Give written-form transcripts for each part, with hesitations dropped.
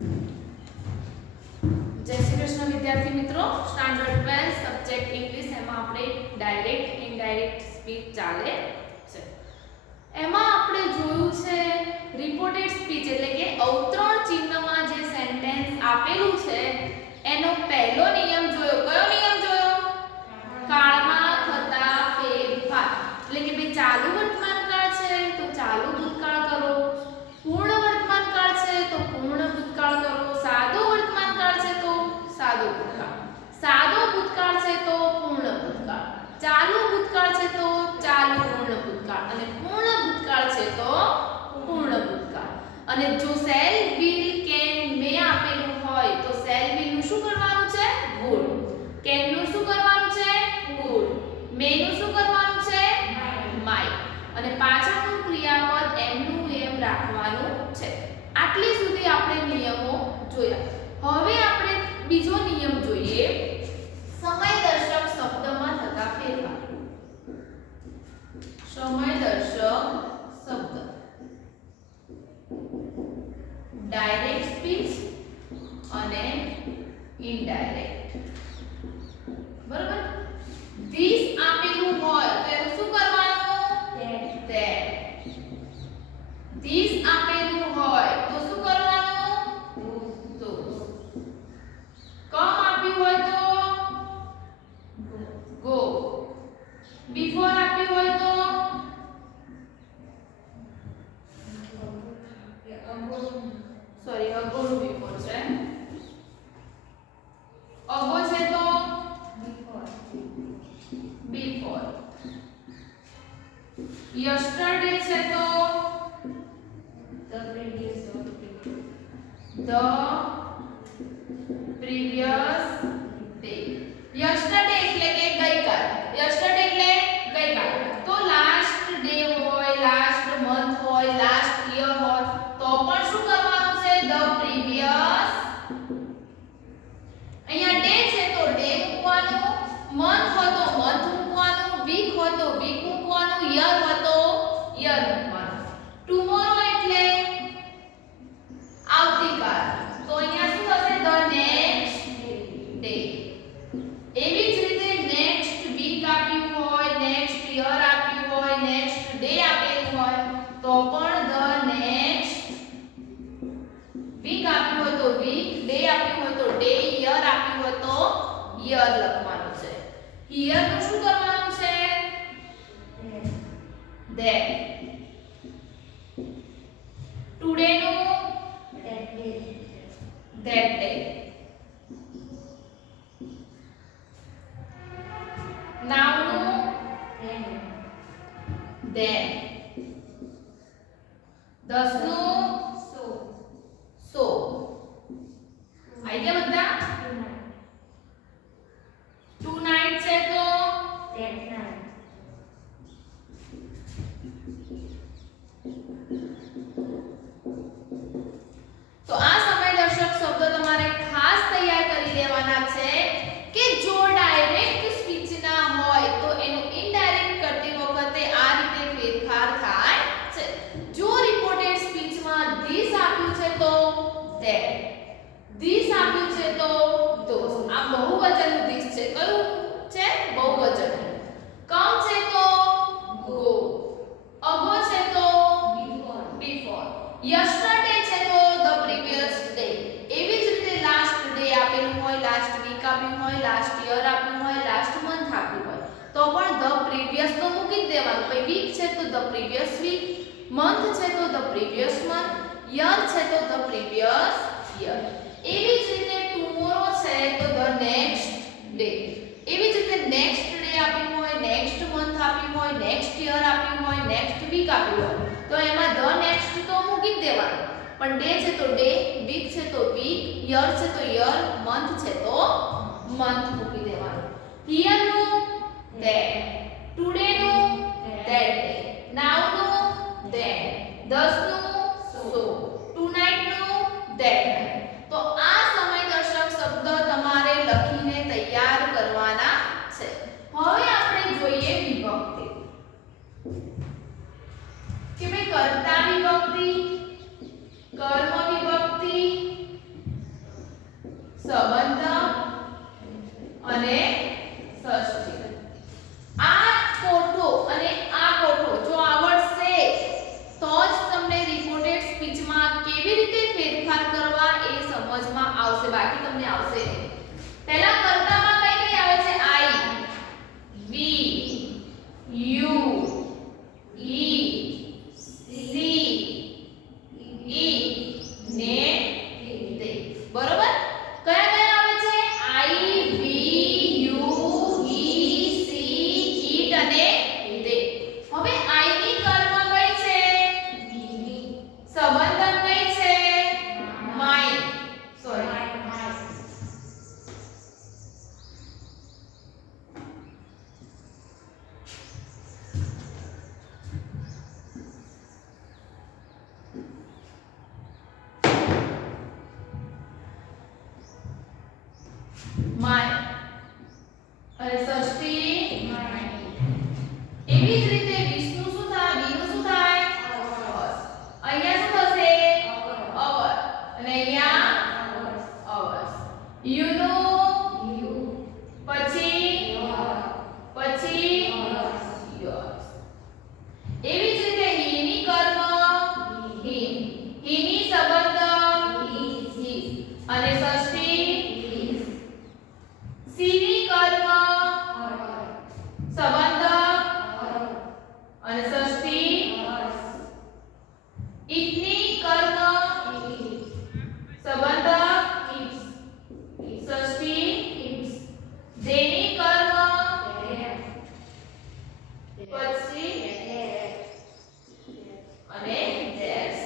જય શ્રી કૃષ્ણ વિદ્યાર્થી મિત્રો, સ્ટાન્ડર્ડ 12 સબ્જેક્ટ ઇંગ્લિશ એમાં આપણે ડાયરેક્ટ ઇનડાયરેક્ટ સ્પીચ ચાલે છે. એમાં આપણે જોયું છે રિપોર્ટેડ સ્પીચ એટલે કે અવતરણ ચિહ્નમાં જે સેન્ટેન્સ આપેલું છે એનો પહેલો નિયમ જોયો. કયો નિયમ જોયો? કાળમાં થતા ફેરફાર. એટલે કે ભાઈ ચાલુ વર્તમાન કાળ છે તો ચાલુ ભૂતકાળ કરો, પૂર્ણ વર્તમાન કાળ છે તો પૂર્ણ ભૂતકાળ કરો, સાદો વર્તમાન કાળ છે તો સાદો ભૂતકાળ, સાદો ભૂતકાળ છે તો પૂર્ણ ભૂતકાળ, ચાલુ ભૂતકાળ છે તો ચાલુ પૂર્ણ ભૂતકાળ અને પૂર્ણ ભૂતકાળ છે તો પૂર્ણ ભૂતકાળ. અને જો શેલ વિલ કેન મે આપેલું હોય તો શેલ વિલ નું શું કરવાનું છે? would. કેન નું શું કરવાનું છે? would. મે નું શું કરવાનું છે? might. અને પાછળનું ક્રિયાપદ એમ નું એમ રાખવાનું છે. આટલી સુધી આપણે નિયમો જોયા. હવે આપણે બીજો નિયમ જોઈએ, સમયદર્શક શબ્દમાં થતા ફેરફાર. સમયદર્શક શબ્દ, ડાયરેક્ટ સ્પીચ અને ઇનડાયરેક્ટ. બરાબર? ધીસ આપેલું હોય તો એનું શું કરવાનું? that. ધીસ આપેલું હોય તો શું કરવાનું? those. કમ આપ્યું હોય તો go. before આપ્યું હોય તો અગોનું before છે. અગો છે તો before. yesterday છે તો the previous day. yesterday એટલે કે ગઈકાલ. yesterday એટલે ગઈકાલ. તો લાસ્ટ ડે હોય, લાસ્ટ મંથ હોય, લાસ્ટ યર હોય તો પણ શું કરવાનું છે? the previous. અહીંયા ડે છે તો ડે મૂકવાનું, મંથ હોય તો મંથ મૂકવાનું, વીક હોય તો વીક મૂકવાનું, યર હોય તો યર મૂકવાનું. ટુમોરો એટલે આવતીકાલ તો અહીંયા શું થશે? the next day. એવી જ રીતે નેક્સ્ટ વીક આપ્યું હોય, નેક્સ્ટ યર આપ્યું હોય, નેક્સ્ટ ડે આપેલું હોય તો પણ the next વીક આપ્યું હોય તો વીક, ડે આપ્યું હોય તો ડે, યર આપ્યું હોય તો યર લખવાનું છે. હિયર નું શું કરવાનું છે? that. ટુડે નું that day. now નું then. 10 નું so. આઈ ગયા બધા? tonight છે તો that night. તો આ સમયદર્શક શબ્દો તમારે ખાસ તૈયાર કરી લેવાના છે કે જો ડાયરેક્ટ સ્પીચ ના હોય તો એનું ઇનડાયરેક્ટ કરતી વખતે આ રીતે ફેરફાર થાય છે. જો રિપોર્ટેડ સ્પીચમાં ધીસ આપ્યું છે તો that, ધીસ આપ્યું છે તો those. આ બહુવચનનું ધીસ છે. કયું છે? બહુવચન. કમ છે તો go. અગો છે તો before. yesterday છે તો the previous day. એવી જ રીતે લાસ્ટ ડે આપેલું હોય, લાસ્ટ વીક આપ્યું હોય, લાસ્ટ યર આપ્યું હોય, લાસ્ટ મંથ આપ્યું હોય તો પણ the previous તો મૂકી જ દેવાનું. ભાઈ વીક છે તો the previous week, મંથ છે તો the previous month, યર છે તો the previous year. એવી જ રીતે ટુમોરો છે તો the next day. એવી જ રીતે નેક્સ્ટ ડે આપ્યું હોય, નેક્સ્ટ મંથ આપ્યું હોય, નેક્સ્ટ યર આપ્યું હોય, નેક્સ્ટ વીક આપ્યું હોય તો એમાં the next તો મૂકી જ દેવાનું. પણ ડે છે તો ડે, વીક છે તો વીક, યર છે તો યર, મંથ છે તો મંથ મૂકી દેવાનું. હિયર નું that, ટુડે નું that day, now નું then, 10 નું so, tonight નું that night. તો આ સમયદર્શક શબ્દ તમારે લખીને તૈયાર કરવાના છે. હવે આપણે જોઈએ વિભક્તિ કે ભાઈ કર્તા વિભક્તિ, કર્મ વિભક્તિ, બાકી તમને આવશે નહીં. પહેલા કર્તામાં કઈ કઈ આવે છે? આઈ, વી, યુ, ઈ, સી, ઈ ને તે. બરોબર? કયા કયા આવે છે? આઈ, વી, યુ, ઈ, સી, ઈટ અને તે. હવે આઈ ની કર્મ કઈ છે? સંબંધક કઈ છે? માય. સોરી, માય અને ષષ્ઠી એવી જ રીતે વિષ્ણુ શું થાય? વિનું શું થાય? અવસ. અહીંયા શું થશે? અવર. અને અહીંયા અવસ. યુનો પછી યસ. એવી જ રીતે હીની કર્મ હિમ, હીની સંબંધ હિસ અને ષષ્ઠી સીની કર્મ સંબંધ અને ષષ્ઠી ઈટની કર્મ સંબંધ ષષ્ઠી દેની કર્મ પછી અને દેશ.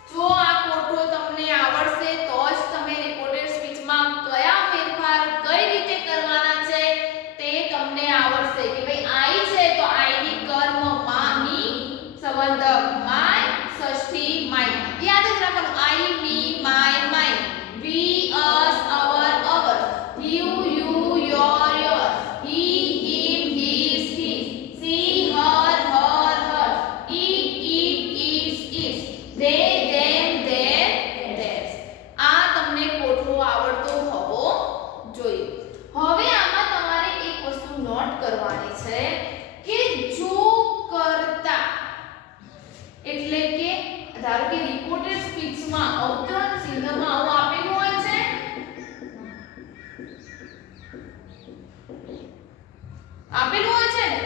જો આ કોઠો તમને આવડશે તો જ તમે રિપોર્ટેડ સ્પીચમાં કયા ફેરફાર કઈ રીતે કરવાના છે તે તમને આવડશે. કે ભાઈ આઈ છે તો આઈ ની કર્મ માની સંબંધક માય, ષષ્ઠી માય. યાદ જ રાખવાનું. I, me, my, my. We, us, our, our. You, your, your. He, him, his, his. She, her, her. It, its. They, them, theirs. આ તમને કોઠો આવડતો હોવો જોઈએ. હવે આમાં તમારે એક વસ્તુ નોટ કરવાની છે કે જો કર્તા એટલે કે ધારો કે રિપોર્ટેડ સ્પીચમાં અવતરણ ચિહ્નમાં આવું આપેલું હોય છે. આપેલું હોય છે ને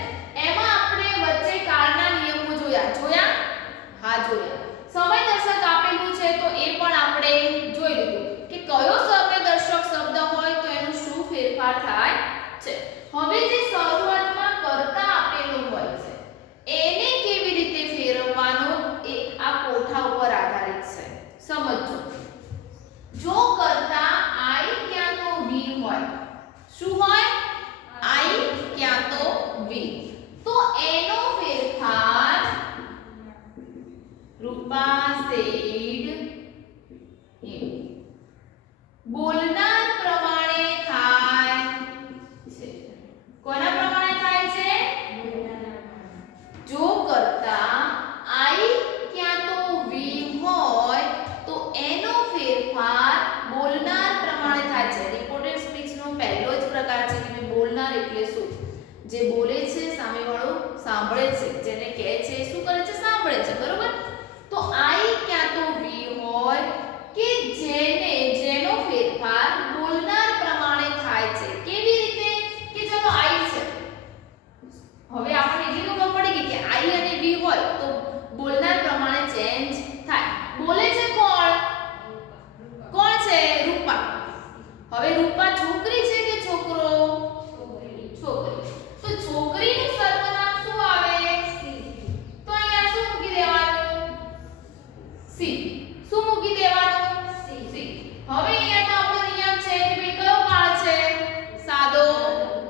એમાં આપણે વચ્ચે કાળના નિયમો જોયા. હા જોયા. સમયદર્શક આપેલું છે તો એ પણ આપણે જોઈ લીધું કે કયો સમયદર્શક શબ્દ હોય તો એનું શું ફેરફાર થાય છે. હવે જે શરૂઆતમાં કર્તા આપેલું હોય છે એને કેવી રીતે ફેરવવાનું એ આ કોઠા ઉપર આધારિત છે. સમજો. જો કર્તા આઈ ક્યાં તો વી હોય. શું હોય? આઈ ક્યાં તો વી. તો એનો ફેરફાર રૂપા સેડ હિમ બોલનાર પ્રમાણે થાય છે. કોના પ્રમાણે થાય છે? જો કર્તા આઈ ક્યાં તો વી હોય તો એનો ફેરફાર બોલનાર પ્રમાણે થાય છે. રિપોર્ટેડ સ્પીચનો પહેલો જ પ્રકાર છે કે બોલનાર એટલે શું? જે બોલે છે સામેવાળો સાંભળે છે, જેને કહે છે શું કરે છે? સાંભળે છે. બરોબર? તો આઈ ક્યાં તો વી હોય કે જેનો ફેરફાર બોલનાર પ્રમાણે થાય છે. કેવી રીતે? કે ચલો આઈ છે. હવે આપણને એટલી ખબર પડી ગઈ કે આઈ અને વી હોય તો બોલનાર પ્રમાણે ચેન્જ થાય. બોલે છે કોણ? કોણ છે? રૂપા. હવે રૂપા છોકરી છે કે છોકરો? છોકરી. તો છોકરીનું સર્વનામ શું આવે? તો અહીંયા શું મૂકી દેવાનું? સી. શું મૂકી દેવાનું? સી. હવે અહીંયા તો આપણો નિયમ છે કે ભાઈ કયો કાળ છે? સાદો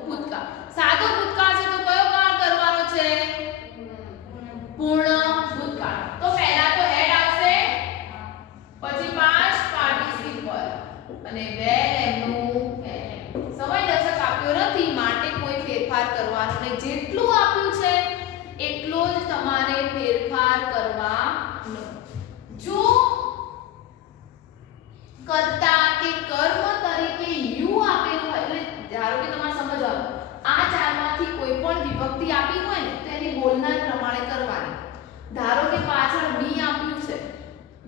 ભૂતકાળ. સાદો ભૂતકાળ છે તો કયો કાળ કરવાનો છે? પૂર્ણ ભૂતકાળ. તો પહેલા તો હેડ આવશે, પછી past participle અને when એમનું સમયદર્શક આપ્યો નથી માટે કોઈ ફેરફાર કરવાનો નહીં. જેટલું આપ્યું છે એટલો જ તમારે ફેરફાર કરવાનો. જો કર્તા કે કર્મ તરીકે યુ આપેલું હોય એટલે ધારો કે તમારે સમજવાનું આ ચારમાંથી કોઈ પણ વિભક્તિ આપી હોય ને તો એની બોલનાર પ્રમાણે કરવાની. ધારો કે પાછળ મી આપ્યું છે.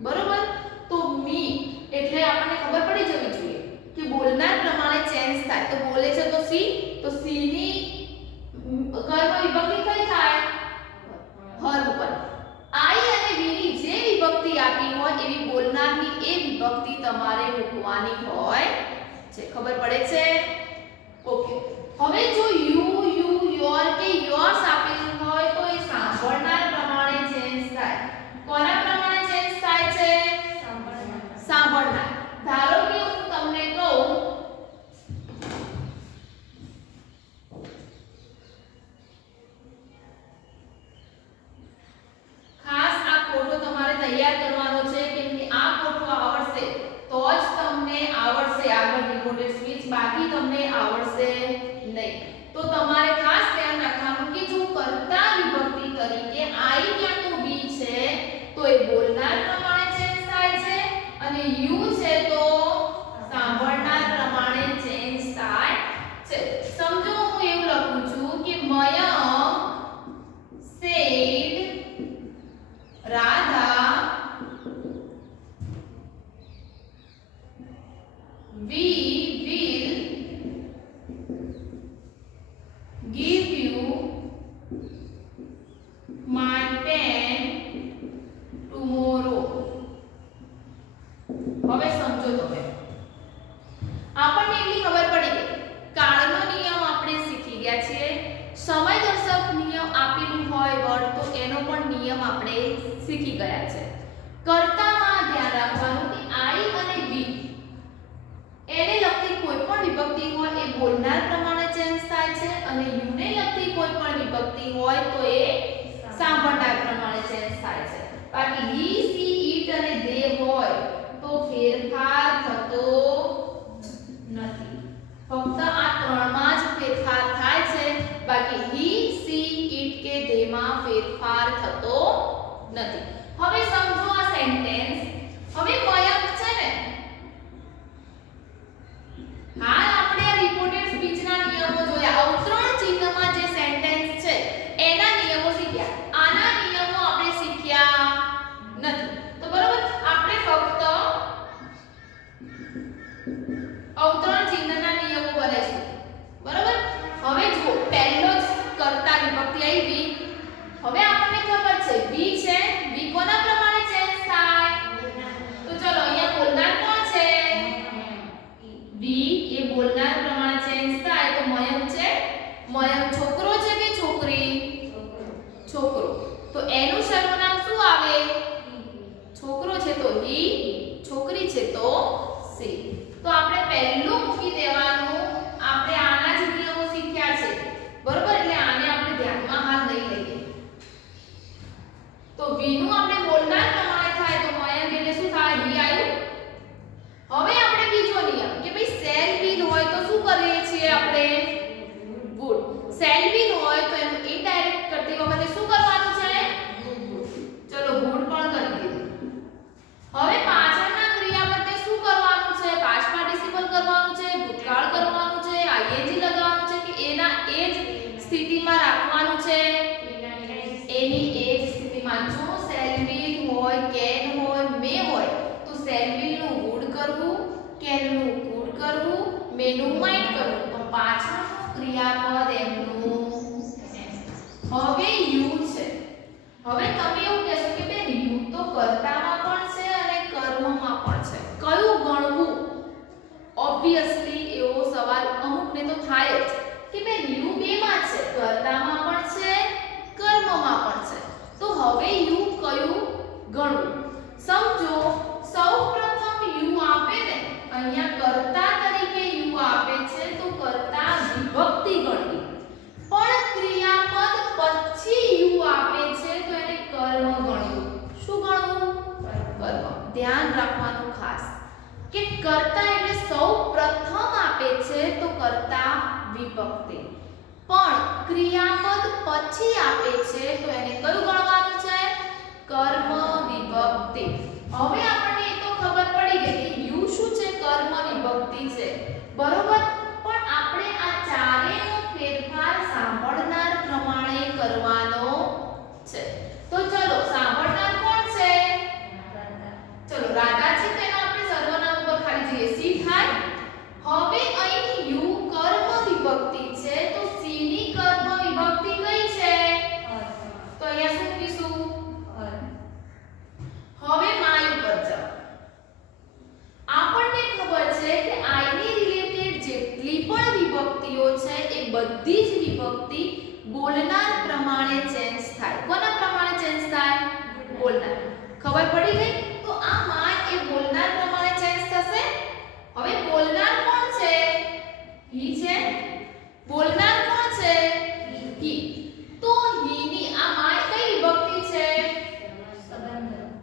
બરોબર? તો મી એટલે બોલવાની હોય છે. ખબર પડે છે? ઓકે. હવે જો યુ યુ યોર કે યોર્સ આપેલું હોય તો એ સાંભળનાર પ્રમાણે ચેન્જ થાય. કોના પ્રમાણે ચેન્જ થાય છે? સાંભળનાર. ધારો કે હું તમને કહું ખાસ આ કોઠો તમારે તૈયાર કરવાનો છે કેમ કે આ કોઠો આવડશે તો જ તમને આવડશે આગળ રિપોર્ટેડ સ્પીચ, બાકી તમને આવડશે નહીં. તો તમારે ખાસ ધ્યાન રાખવાનું કે જો કર્તા વિભક્તિ તરીકે આઈ ક્યાં તો બી છે તો એ બોલનાર પ્રમાણે ચેન્જ થાય છે અને યુ છે તો સાંભળનાર પ્રમાણે ચેન્જ થાય છે. સમજો હું એવું લખું છું કે Mayank said Radha we will give you my pen tomorrow. હવે સમજો તમે આપણને એટલી ખબર પડી ગઈ કાળનો નિયમ આપણે શીખી ગયા છીએ. સમયદર્શક નિયમ આપેલું હોય વર્ડ તો એનો પણ નિયમ આપણે શીખી ગયા છે. કર્તામાં ધ્યાન રાખવાનું કે આઈ અને વી એને લગતી કોઈ પણ વિભક્તિ હોય એ બોલનાર પ્રમાણે ચેન્જ થાય છે અને યુ ને લગતી કોઈ પણ વિભક્તિ હોય તો એ સાંભળનાર પ્રમાણે ચેન્જ થાય છે. બાકી હી સી ઈટ અને દે હોય તો ફેરફાર થતો નથી. ફક્ત આ ત્રણમાં જ ફેરફાર થાય છે, બાકી હી સી ઈટ કે દે માં ફેરફાર થતો નથી. હવે સમજો આ સેન્ટેન્સ. હવે મયંક છે ને, હાલ આપણે રિપોર્ટેડ સ્પીચના નિયમો જોયા. અવતરણ ચિહ્નમાં જે સેન્ટેન્સ છે એના નિયમો શીખ્યા. આના નિયમો આપણે શીખ્યા નથી. તો બરોબર, આપણે ફક્ત અવતરણ ચિહ્નના નિયમો બનાવીશું. બરોબર. હવે જો પહેલો જ કર્તા વિભક્તિ આવી વી. હવે આપણને ખબર છે વી છે, વી કોના પ્રમાણે ચેન્જ થાય? તો ચલો અહીંયા બોલનાર કોણ છે? વી એ બોલનાર પ્રમાણે ચેન્જ થાય તો મયંક છે. મયંક છોકરો છે કે છોકરી? છોકરો. તો એનું સર્વનામ શું આવે? છોકરો છે તો હી, છોકરી છે તો સી. તો આપણે પહેલું મૂકી દેવાનું. આપણે આના જ નિયમો શીખ્યા છે. બરોબર, એટલે આને આપણે ધ્યાનમાં હાલ નહીં લઈએ. તો વી નું આપણે બોલનાર પ્રમાણે થાય તો મયંક એટલે શું થાય? હી આવ્યું. હવે આપણે બીજો નિયમ કે ભાઈ શેલ વિલ હોય તો શું કરીએ છીએ આપણે? વુડ. શેલ વિલ હોય તો એનું ઇનડાયરેક્ટ કરતી વખતે શું કરવાનું છે? ચલો વુડ પણ કરી દીધું. હવે પાછળના ક્રિયાપદને શું કરવાનું છે? પાસ્ટ પાર્ટિસિપલ કરવાનું છે, ભૂતકાળ કરવાનું છે, આઈએનજી લગાવવાનું છે કે એના એ જ સ્થિતિમાં રાખવાનું છે? એની એ જ સ્થિતિમાં. જો શેલ વિલ હોય, કેન હોય, મે હોય તો શેલ વિલ નું વુડ કરવું, કેન નું કુડ કરવું, મે નું માઇટ કરવું. તો પાછળનું ક્રિયાપદ એમનું. હવે યુ છે. હવે તમે એવું કહેશો કે બેન યુ તો કર્તામાં પણ છે અને કર્મમાં પણ છે, કયું ગણવું? ઓબ્વિયસલી એવો સવાલ અમુકને તો થાય જ કે બેન યુ બેમાં છે, કર્તામાં પણ છે, કર્મમાં પણ છે. તો હવે યુ કયું ગણવું? સમજો સૌપ્રથમ યુ આપે ને, અહીંયા કર્તા તરીકે યુ આપે છે તો કર્તા વિભક્તિ ગણવી. પણ ક્રિયાપદ પછી યુ આપે છે તો એને કર્મ ગણવું. શું ગણવું? કર્મ. ધ્યાન રાખવાનું ખાસ કે કર્તા એટલે સૌપ્રથમ આપે છે તો કર્તા વિભક્તિ, પણ ક્રિયાપદ પછી આપે છે તો એને કયું ગણવાનું છે? કર્મ વિભક્તિ. હવે આપણને એ તો ખબર પડી ગઈ કે યુ શું છે? કર્મ વિભક્તિ છે. બરોબર. પણ આપણે આ ચારેયનો ફેરફાર સાંભળનાર પ્રમાણે કરવાનો છે. તો ચલો સાંભળનાર કોણ છે? ચલો રાધા છે, તેનો આપણે સર્વનામ ઉપર ખાલી જઈએ સી થાય. હવે અહીં યુ કર્મ વિભક્તિ છે તો સી ની કર્મ વિભક્તિ કઈ છે? તો અહીંયા શું કીશું? હવે માય ઉપર જાઓ. આપણને ખબર પડી ગઈ? તો આ માય એ બોલનાર પ્રમાણે ચેન્જ થશે. હવે બોલનાર કોણ છે? હી છે. બોલનાર કોણ છે? હી. તો હીની આ માય કઈ વિભક્તિ છે?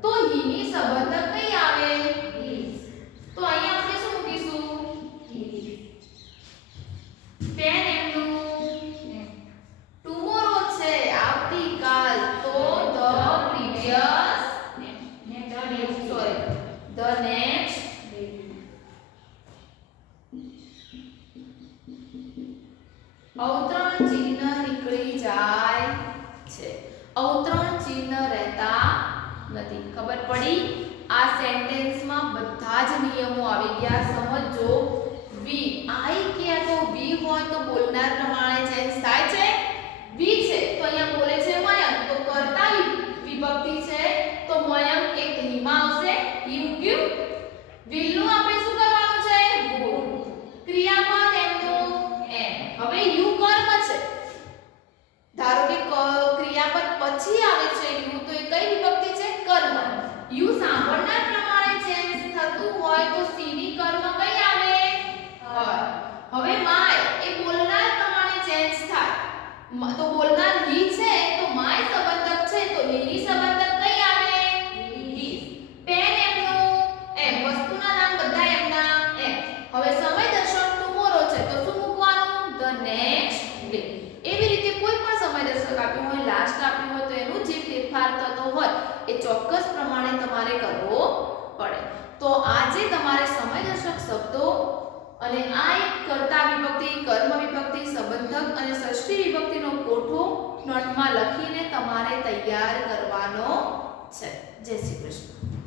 તો હીની સંબંધક કઈ આવે? તો અહીંયા આપણે શું મૂકીશું? પેન એમનું ટુમોરો છે, આવતીકાલ. તો ધ પ્રીવિયસ ધ નેક્સ્ટ અવતરણ ચિહ્ન નીકળી જાય છે. અવતરણ ચિહ્ન રહેતા નથી. ખબર પડી? આ સેન્ટેન્સમાં બધા જ નિયમો આવી ગયા. સમજો. વી આઈ કે તો વી હોય તો બોલનાર પ્રમાણે ચેન્જ થાય છે. વી છે તો અહીંયા બોલે છે મયંક, તો કર્તા વિભક્તિ છે તો મયંક એક હીમાં આવશે. હી મૂક્યું. વિલનું આપણે શું કરવાનું છે? would. ક્રિયાપદ એમનું એમ. હવે યુ કર્મ છે. ધારો કે ક્રિયાપદ પછી આવે છે યુ, તો એ કઈ વિભક્તિ છે? કર્મ. યુ સાંભળનાર પ્રમાણે ચેન્જ થતું હોય તો સી ની કર્મ કઈ આવે? હર. હવે માય એ બોલનાર પ્રમાણે ચેન્જ થાય. તો બોલનાર હી છે તો માય સંબંધક છે તો હીની સંબંધક કઈ આવે? હી. પેન એમનું એમ. વસ્તુના નામ બધા એમના એમ. હવે સમય દર્શક ટુમોરો છે તો શું મૂકવાનું? The next day. એવી રીતે કોઈ પણ સમય દર્શક આપ્યું હોય, લાસ્ટ આપ્યું હોય તો એનું જે ફેરફાર થતો હોય એ ચોક્કસ પ્રમાણે તમારે કરવો પડે. તો આજે તમારે સમય દર્શક શબ્દો અને આ એક કર્તા વિભક્તિ, કર્મ વિભક્તિ, સંબંધક અને ષષ્ઠી વિભક્તિનો કોઠો નોટમાં લખીને તમારે તૈયાર કરવાનો છે. જય શ્રી કૃષ્ણ.